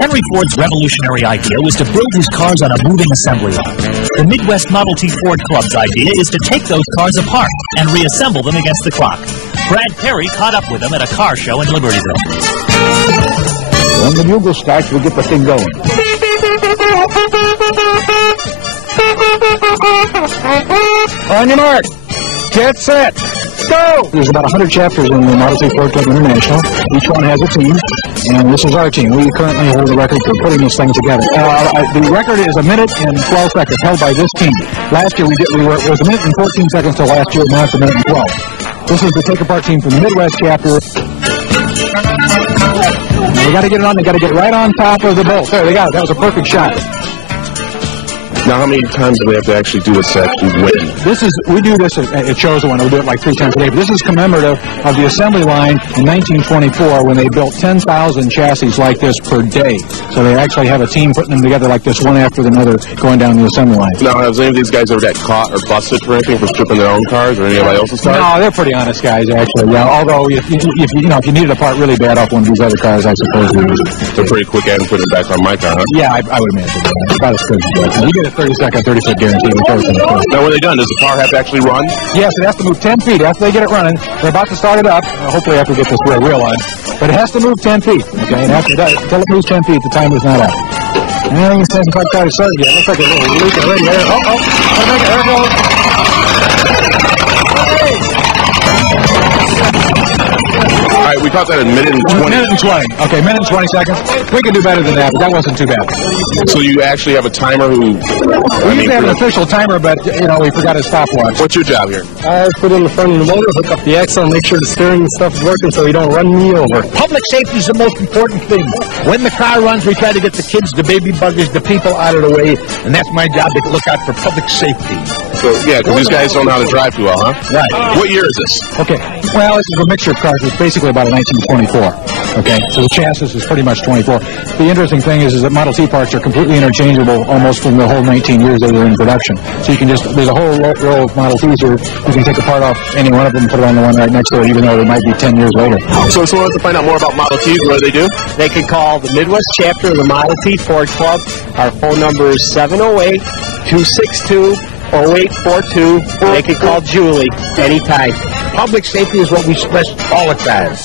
Henry Ford's revolutionary idea was to build his cars on a moving assembly line. The Midwest Model T Ford Club's idea is to take those cars apart and reassemble them against the clock. Brad Perry caught up with them at a car show in Libertyville. When the bugle starts, we'll get the thing going. On your mark, get set, go! There's about 100 chapters in the Model T Ford Club International. Each one has a team, and this is our team. We currently hold the record for putting this thing together. The record is 1 minute and 12 seconds held by this team. Last year it was 1 minute and 14 seconds till last year, now it's 1 minute and 12. This is the take-apart team from the Midwest chapter. They got to get it on. They got to get right on top of the bolt. There, they got it. That was a perfect shot. Now, how many times do we have to actually do this to actually win? We do this, it shows the one, we do it like 3 times a day, but this is commemorative of the assembly line in 1924 when they built 10,000 chassis like this per day. So they actually have a team putting them together like this, one after another, going down the assembly line. Now, has any of these guys ever got caught or busted for anything, for stripping their own cars or anybody else's cars? No, they're pretty honest guys, actually. Yeah, although if you needed a part really bad off one of these other cars, I suppose we would. They're pretty quick at putting it back on my car, huh? Yeah, I would imagine. About as quick as that. You get a 30-second, 30-foot guarantee. Now, when they're done, does the car have to actually run? Yes, it has to move 10 feet. After they get it running, they're about to start it up. Hopefully after we get this rear wheel on. But it has to move 10 feet, okay? And after that, until it moves 10 feet, the timer's not up. And it hasn't quite started yet. It looks like a little leak already there. There it goes. All right, we caught that in 1 minute and 20. 1 minute and 20. Okay, 1 minute and 20 seconds. We can do better than that, but that wasn't too bad. So you actually have a timer who... We usually have an official timer, but, we forgot a stopwatch. What's your job here? I put in the front of the motor, hook up the axle, make sure the steering and stuff is working so you don't run me over. Public safety is the most important thing. When the car runs, we try to get the kids, the baby buggers, the people out of the way, and that's my job, to look out for public safety. So, yeah, because these guys don't know how to drive too well, huh? Right. What year is this? Okay, well, this is a mixture of cars. It's basically about a 1924. Okay, so the chassis is pretty much 24. The interesting thing is that Model T parts are completely interchangeable almost from the whole 19 years they were in production. So you can there's a whole row of Model Ts here. You can take a part off any one of them and put it on the one right next to it, even though it might be 10 years later. So if someone wants to find out more about Model Ts, what do they do? They can call the Midwest chapter of the Model T Ford Club. Our phone number is 708-262-0842. They can call Julie anytime. Public safety is what we stress all the time.